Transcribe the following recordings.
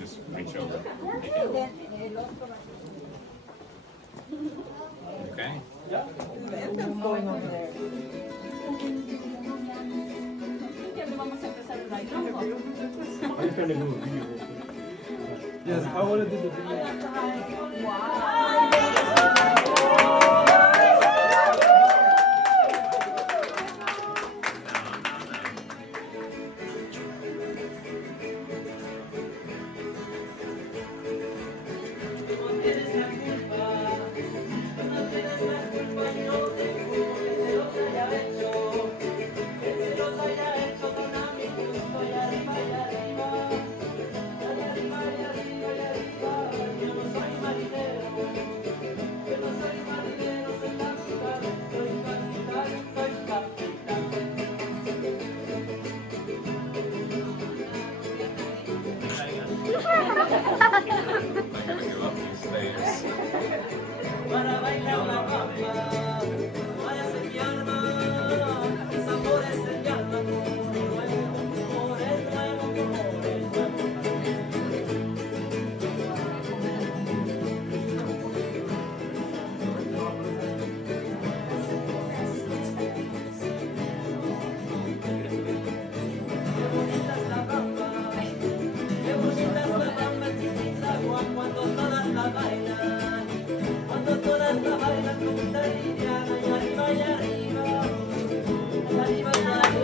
just reach over. Okay. Yes, I want to do the video. I gotta go up these stairs. Para bailar la bamba, váyase mi alma, mis amores se llaman por el nuevo. Qué bonita es la bamba, qué bonita es la bamba en Chiquitagua cuando todas la bailan. Cuando todas la bailan con esta liviana y arriba y arriba, y arriba y arriba.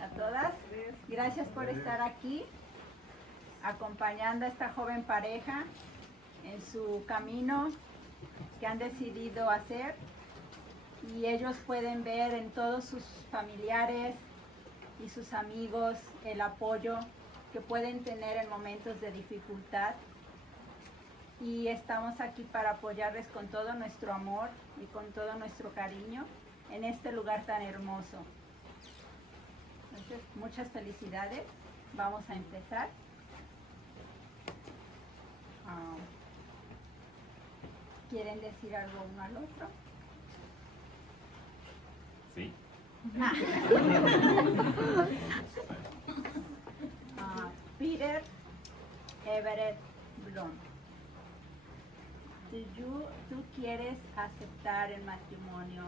A todas, gracias por estar aquí acompañando a esta joven pareja en su camino que han decidido hacer, y ellos pueden ver en todos sus familiares y sus amigos el apoyo que pueden tener en momentos de dificultad, y estamos aquí para apoyarles con todo nuestro amor y con todo nuestro cariño en este lugar tan hermoso. Entonces, muchas felicidades. Vamos a empezar. ¿Quieren decir algo uno al otro? Sí. Peter Everett Blum, ¿tú quieres aceptar el matrimonio?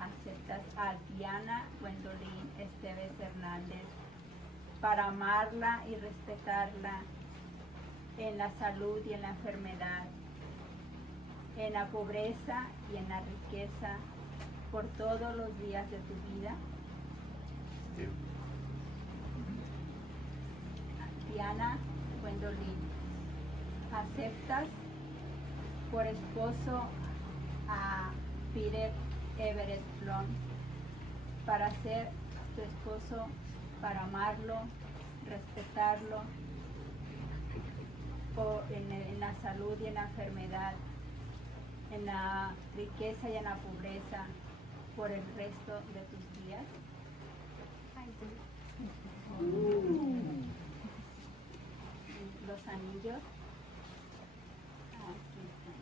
¿Aceptas a Diana Gwendolyn Esteves Hernández para amarla y respetarla en la salud y en la enfermedad, en la pobreza y en la riqueza, por todos los días de tu vida? Sí. Diana Gwendolyn, ¿aceptas por esposo a Peter Everett Blum para ser tu esposo, para amarlo, respetarlo en la salud y en la enfermedad, en la riqueza y en la pobreza, por el resto de tus días? Los anillos. Aquí están.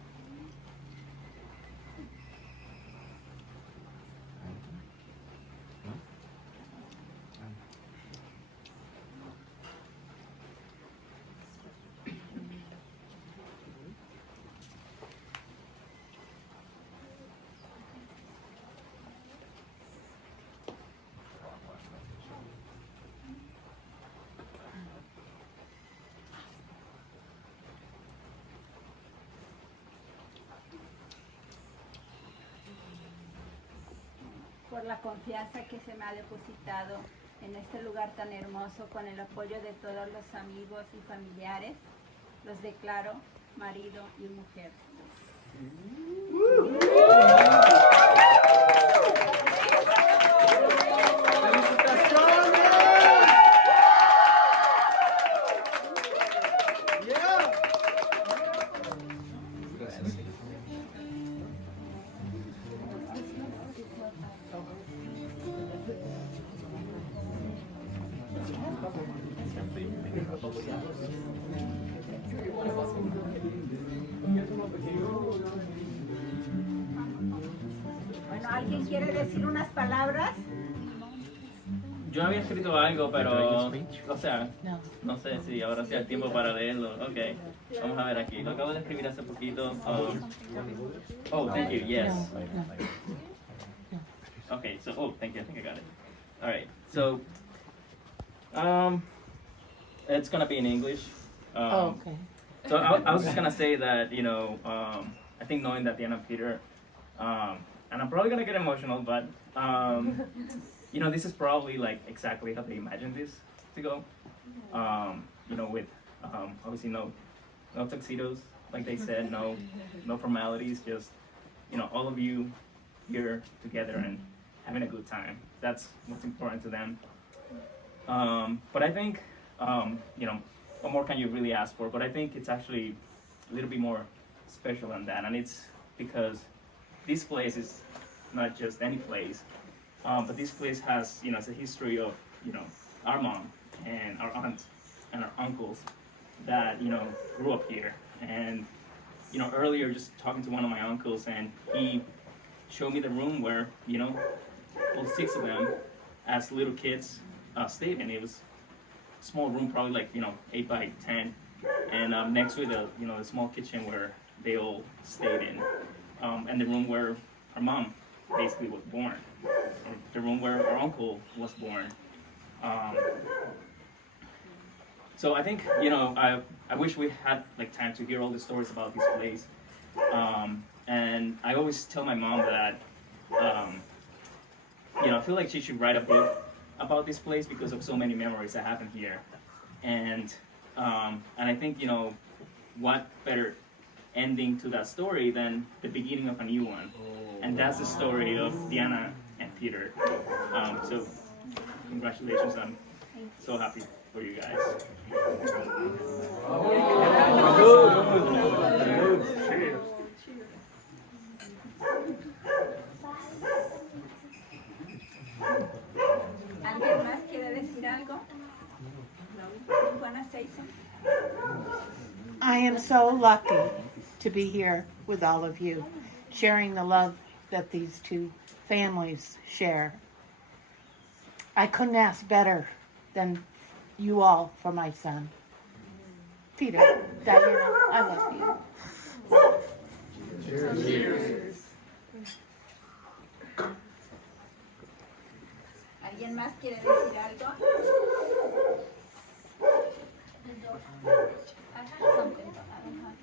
Por la confianza que se me ha depositado en este lugar tan hermoso, con el apoyo de todos los amigos y familiares, los declaro marido y mujer. Bueno, ¿alguien quiere decir unas palabras? Yo había escrito algo, pero, o sea, no sé si ahora sea el tiempo para leerlo. Ok, vamos a ver aquí. Lo acabo de escribir hace poquito. Oh, thank you, yes. Okay, so, oh, thank you, I think I got it. All right, so, it's gonna be in English. Okay. So I was just gonna say that, you know, I think knowing that Diana and Peter, and I'm probably gonna get emotional, but, you know, this is probably like exactly how they imagined this to go. You know, with obviously no tuxedos, like they said, no formalities, just, you know, all of you here together and having a good time. That's what's important to them. But I think, you know, what more can you really ask for? But I think it's actually a little bit more special than that, and it's because this place is not just any place, but this place has, you know, it's a history of, you know, our mom and our aunt and our uncles that, you know, grew up here. And, you know, earlier just talking to one of my uncles, and he showed me the room where, you know, all 6 of them as little kids stayed in. It was a small room, probably like, you know, 8 by 10, and next to it, you know, the small kitchen where they all stayed in, and the room where our mom basically was born, and the room where our uncle was born. So I think, you know, I wish we had like time to hear all the stories about this place. And I always tell my mom that, you know, I feel like she should write a book about this place because of so many memories that happen here. And I think, you know, what better ending to that story than the beginning of a new one. And that's the story of Diana and Peter. So congratulations, I'm so happy for you guys. ¿Alguien más quiere decir algo? You wanna say something? I am so lucky to be here with all of you, sharing the love that these two families share. I couldn't ask better than you all for my son. Peter, Diana, I love you. ¿Alguien más quiere decir algo? I had something, but I don't have.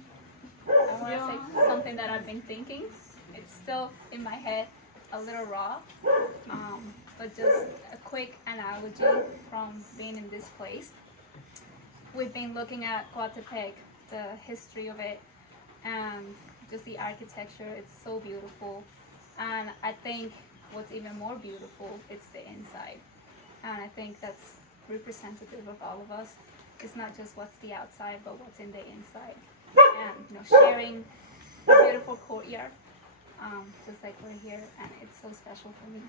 I want to say something that I've been thinking. It's still in my head, a little raw, but just a quick analogy from being in this place. We've been looking at Coatepec, the history of it, and just the architecture. It's so beautiful, and I think what's even more beautiful is the inside, and I think that's representative of all of us. It's not just what's the outside, but what's in the inside. And, you know, sharing a beautiful courtyard, just like we're here, and it's so special for me.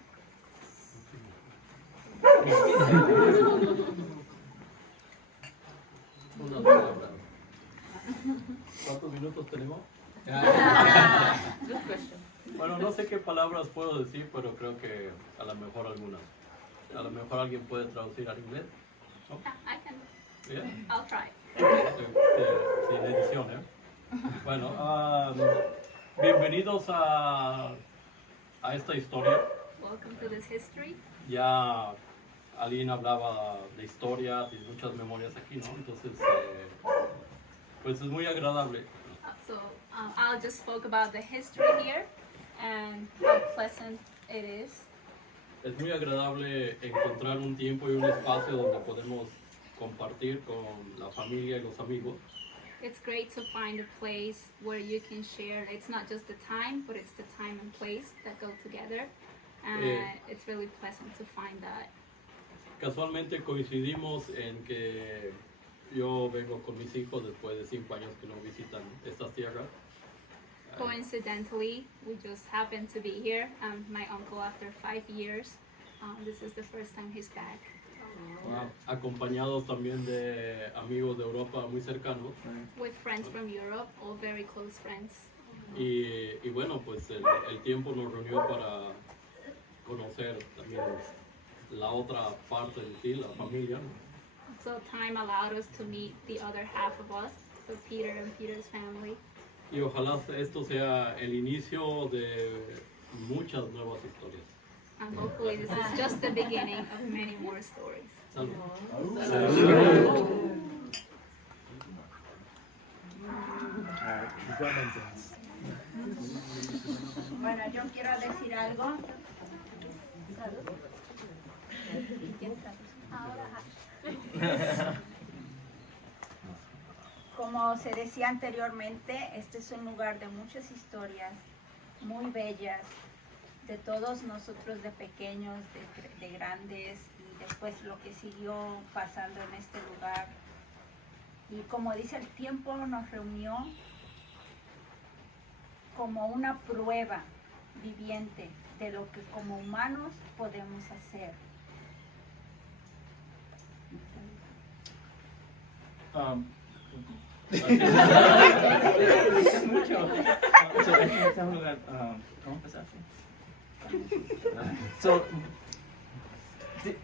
¿Cuántos minutos tenemos? Good question. Bueno, no sé qué palabras puedo decir, pero creo que a lo mejor algunas. A lo mejor alguien puede traducir al inglés. ¿No? I can. Bien. I'll try. Sin edición, ¿eh? Bueno, bienvenidos a esta historia. Welcome to this history. Ya Aline hablaba de historia, de muchas memorias aquí, ¿no? Entonces, pues es muy agradable. So I'll just spoke about the history here and how pleasant it is. Es muy agradable encontrar un tiempo y un espacio donde podemos compartir con la familia y los amigos. It's great to find a place where you can share. It's not just the time, but it's the time and place that go together. And it's really pleasant to find that. Casualmente coincidimos en que yo vengo con mis hijos después de 5 años que no visitan estas tierras. Coincidentally, we just happened to be here. My uncle, after 5 years, this is the first time he's back. acompañados también de amigos de Europa muy cercanos. with friends from Europe, all very close friends. Y bueno, pues el tiempo nos reunió para conocer también la otra parte de ti, la familia. So time allowed us to meet the other half of us, so Peter and Peter's family. Y ojalá esto sea el inicio de muchas nuevas historias. And hopefully this is just the beginning of many more stories. Salud. Bueno, yo quiero decir algo. Como se decía anteriormente, este es un lugar de muchas historias muy bellas, de todos nosotros de pequeños, de grandes, y después lo que siguió pasando en este lugar. Y como dice, el tiempo nos reunió como una prueba viviente de lo que como humanos podemos hacer. So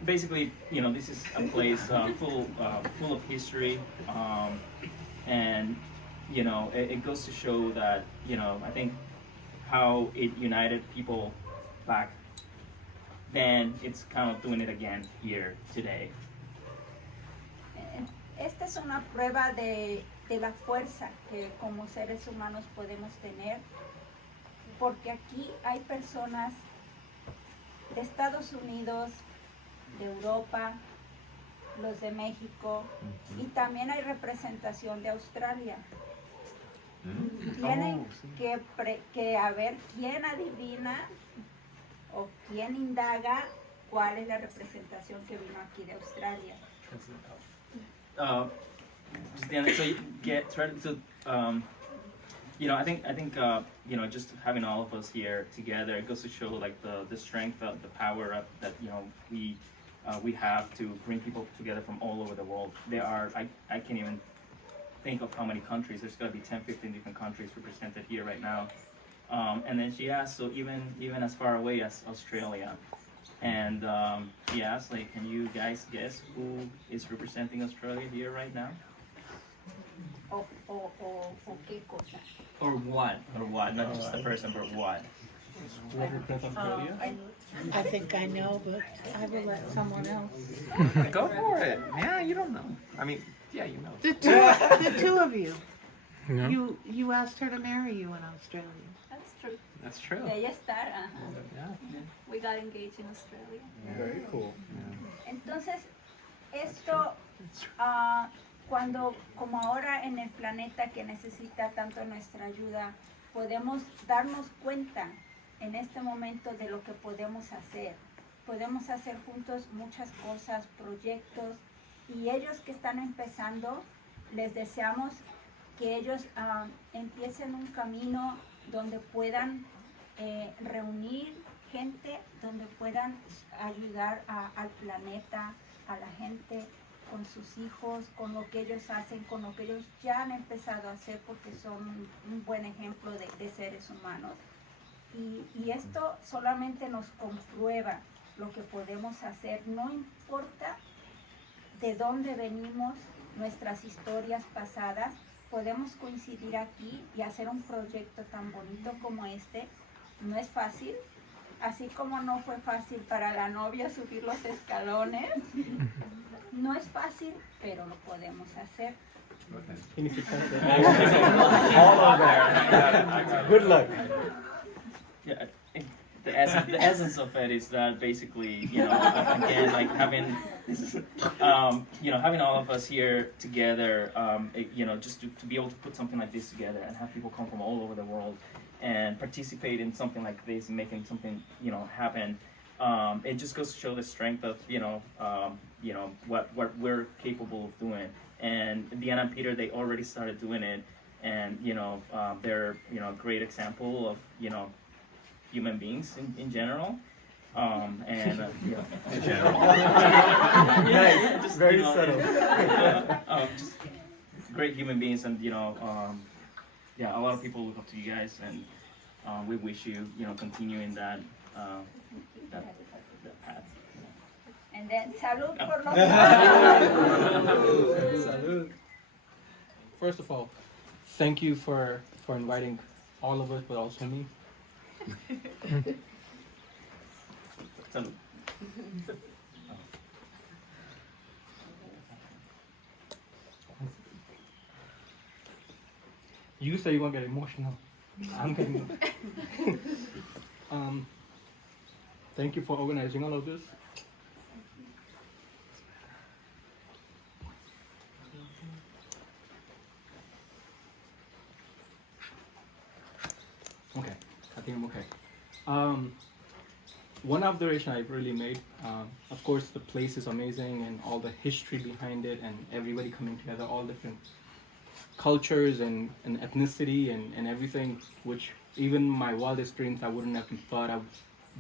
basically, you know, this is a place full of history, and you know, it goes to show that, you know, I think how it united people back then, it's kind of doing it again here today. Esta es una prueba de la fuerza que como seres humanos podemos tener, porque aquí hay personas de Estados Unidos, de Europa, los de México, y también hay representación de Australia. Tienen que a ver quién adivina o quién indaga cuál es la representación que vino aquí de Australia. So you try to, you know, I think, you know, just having all of us here together, it goes to show like the strength of the power of, that, you know, we have to bring people together from all over the world. There are, I can't even think of how many countries. There's got to be 10, 15 different countries represented here right now. And then she asked, so even as far away as Australia. And she asked, like, can you guys guess who is representing Australia here right now? O qué cosa. Or what? Or what? Not just the person, but what? I think I know, but I will let someone else. Go for it. Yeah, you don't know. I mean, yeah, you know. The two of you. Yeah. You asked her to marry you in Australia. That's true. That's true. De ella estar, ajá. Yeah. We got engaged in Australia. Very cool. Entonces, esto, cuando como ahora en el planeta que necesita tanto nuestra ayuda, podemos darnos cuenta en este momento de lo que podemos hacer. Podemos hacer juntos muchas cosas, proyectos, y ellos que están empezando, les deseamos que ellos empiecen un camino donde puedan reunir gente, donde puedan ayudar al planeta, a la gente, con sus hijos, con lo que ellos hacen, con lo que ellos ya han empezado a hacer, porque son un buen ejemplo de seres humanos. Y esto solamente nos comprueba lo que podemos hacer, no importa de dónde venimos, nuestras historias pasadas, podemos coincidir aquí y hacer un proyecto tan bonito como este. No es fácil, así como no fue fácil para la novia subir los escalones. No es fácil, pero lo podemos hacer. All there. Good luck. Yeah, I think the essence of it is that basically, you know, again, like having, you know, having all of us here together, you know, just to be able to put something like this together and have people come from all over the world and participate in something like this and making something, you know, happen. It just goes to show the strength of, you know, what we're capable of doing. And Diana and Peter, they already started doing it, and you know, they're, you know, a great example of, you know, human beings in general. And yeah, In general. yeah, just, Very you know, subtle. just great human beings, and yeah, a lot of people look up to you guys, and we wish you, continue in that that path. And then salud por los Salud. First of all, thank you for inviting all of us, but also me. Salud. You say you won't get emotional. I'm getting. Thank you for organizing all of this. Okay, I think I'm okay. One observation I really made, of course, the place is amazing and all the history behind it, and everybody coming together, all different cultures and ethnicity and everything, which even my wildest dreams I wouldn't have thought I've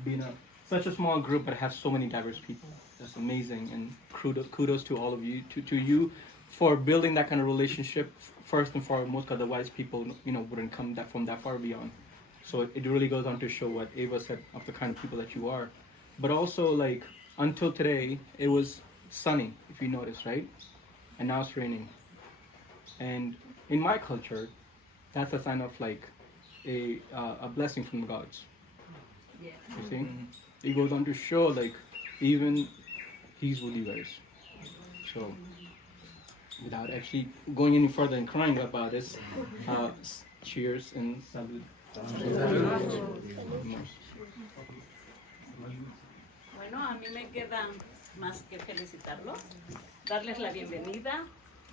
been such a small group but have so many diverse people. That's amazing, and kudos to all of you, to you for building that kind of relationship first and foremost, because otherwise people wouldn't come from that far beyond. So it really goes on to show what Ava said of the kind of people that you are. But also, like, until today, it was sunny, if you notice, right? And now it's raining. And in my culture, that's a sign of, like, a blessing from the gods. Yeah. You see? It goes on to show, like, even he's with you guys. So, without actually going any further and crying about this, cheers and salud. Bueno, a mí me queda más que felicitarlos, darles la bienvenida,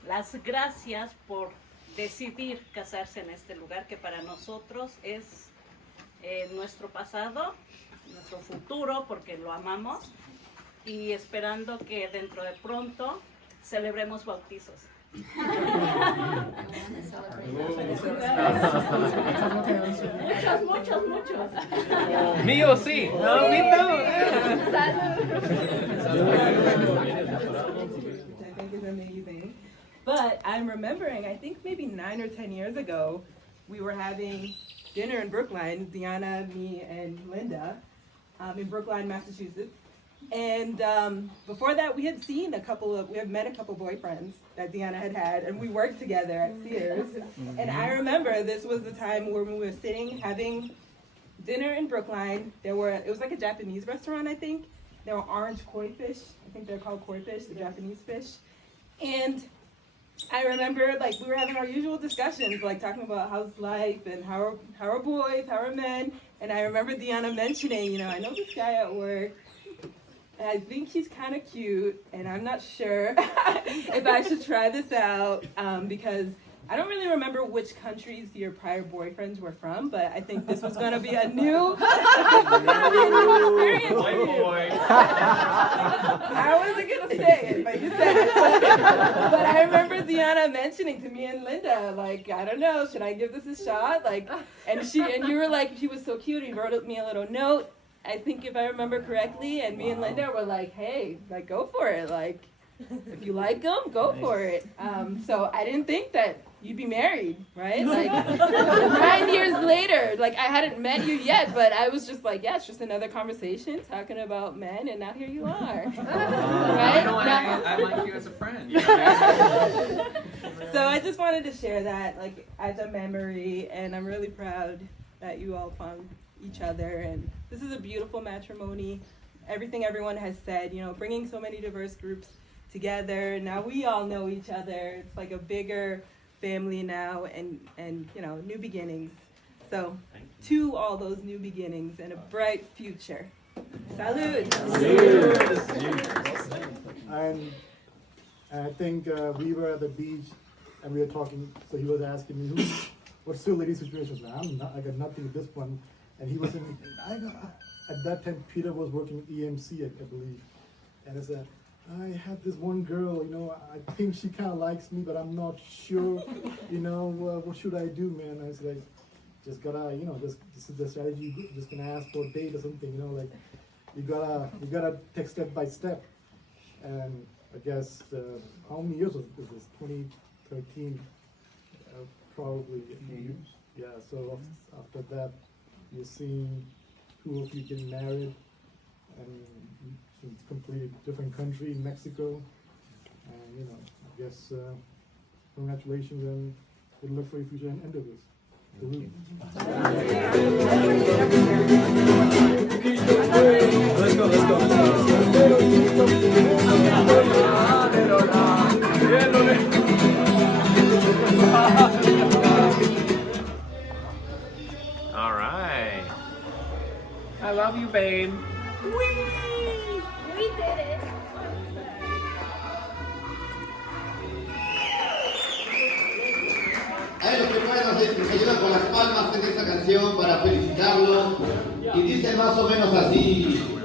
las gracias por decidir casarse en este lugar que para nosotros es nuestro pasado, nuestro futuro, porque lo amamos, y esperando que dentro de pronto celebremos bautizos. Muchos. Mío, sí. No, me I think is amazing. But I'm remembering, I think maybe 9 or 10 years ago, we were having dinner in Brookline, Deanna, me, and Linda, in Brookline, Massachusetts. And before that, we had met a couple boyfriends that Deanna had, and we worked together at Sears. And I remember this was the time when we were sitting having dinner in Brookline. It was like a Japanese restaurant, I think. There were orange koi fish. I think they're called koi fish, the Japanese fish. And I remember, like, we were having our usual discussions, like talking about how's life and how are boys, how are men. And I remember Deanna mentioning, I know this guy at work. And I think he's kind of cute, and I'm not sure if I should try this out because I don't really remember which countries your prior boyfriends were from, but I think this was going to be a new experience for you. I wasn't going to say it, but you said it. But I remember Deanna mentioning to me and Linda, like, I don't know, should I give this a shot? Like, and you were like, she was so cute. He wrote me a little note. I think if I remember correctly, and me and Linda were like, hey, like, go for it. Like, if you like them, go for it. So I didn't think that you'd be married, right? Like, 9 years later, like, I hadn't met you yet, but I was just like, yeah, it's just another conversation talking about men, and now here you are. Right? I like you as a friend. So I just wanted to share that, like, as a memory, and I'm really proud that you all found each other, and this is a beautiful matrimony. Everything everyone has said, bringing so many diverse groups together. Now we all know each other. It's like a bigger family now, and new beginnings. So to all those new beginnings and a bright future. Salud. And I think we were at the beach and we were talking, so he was asking me, what's your lady situation? I got nothing with this one. And he was at that time, Peter was working at EMC, I believe. And I said, I have this one girl, I think she kind of likes me, but I'm not sure, what should I do, man? I was like, just gotta, this is the strategy, just gonna ask for a date or something, you gotta take step by step. And I guess how many years was this? 2013, probably. Yeah. So after that, you're seeing two of you getting married, and it's a completely different country, Mexico. And you know, I guess congratulations, and good luck for your future endeavors. All right. I love you, babe. We did it. Ahí los que puedan nos ayudan con las palmas en esta canción para felicitarlos. Y dice más o menos así.